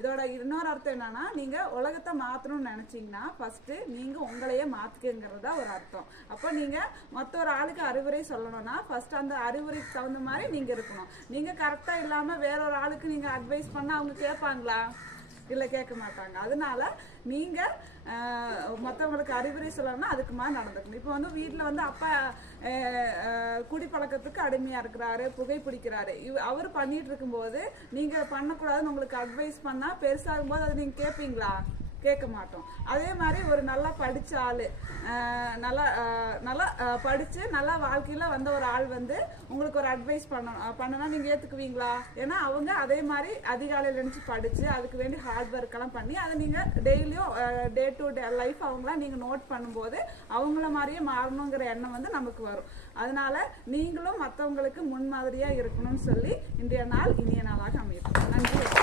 இதோட இன்னொரு அர்த்தம் என்னன்னா, நீங்க உலகத்தை மாத்தணும்னு நினைச்சீங்கன்னா ஃபர்ஸ்ட் நீங்க உங்களையே மாத்திக்கங்கிறதா ஒரு அர்த்தம். அப்போ நீங்க மொத்த ஒரு ஆளுக்கு அறிவுரை சொல்லணும்னா ஃபர்ஸ்ட் அந்த அறிவுரைக்கு தகுந்த மாதிரி நீங்க இருக்கணும். நீங்க கரெக்டா இல்லாம வேற ஒரு ஆளுக்கு நீங்க அட்வைஸ் பண்ணா அவங்க கேட்பாங்களா? இல்லை, கேட்க மாட்டாங்க. அதனால நீங்க மற்றவங்களுக்கு அறிவுரை சொல்லணும்னா அதுக்கு மாதிரி நடந்துக்கணும். இப்போ வந்து வீட்டில் வந்து அப்பா குடிப்பழக்கத்துக்கு அடிமையா இருக்கிறாரு, புகை பிடிக்கிறாரு, அவர் பண்ணிட்டு இருக்கும்போது நீங்க பண்ணக்கூடாதுன்னு உங்களுக்கு அட்வைஸ் பண்ணா பெருசாகும் போது அதை நீங்க கேட்பீங்களா? கேட்க மாட்டோம். அதே மாதிரி ஒரு நல்லா படிச்ச ஆளு, நல்லா படிச்சு நல்லா வாழ்க்கையில வந்த ஒரு ஆள் வந்து உங்களுக்கு ஒரு அட்வைஸ் பண்ணனா நீங்க ஏத்துக்குவீங்களா? ஏன்னா அவங்க அதே மாதிரி அதிகாலையில நினைச்சு படிச்சு அதுக்கு வேண்டி ஹார்ட் ஒர்க் எல்லாம் பண்ணி அதை நீங்க டெய்லியும் டே டு டே லைஃப் அவங்களாம் நீங்க நோட் பண்ணும்போது அவங்கள மாதிரியே மாறணுங்கிற எண்ணம் வந்து நமக்கு வரும். அதனால நீங்களும் மற்றவங்களுக்கு முன்மாதிரியா இருக்கணும்னு சொல்லி இன்றைய நாள் இனிய நாளாக அமையும். நன்றி.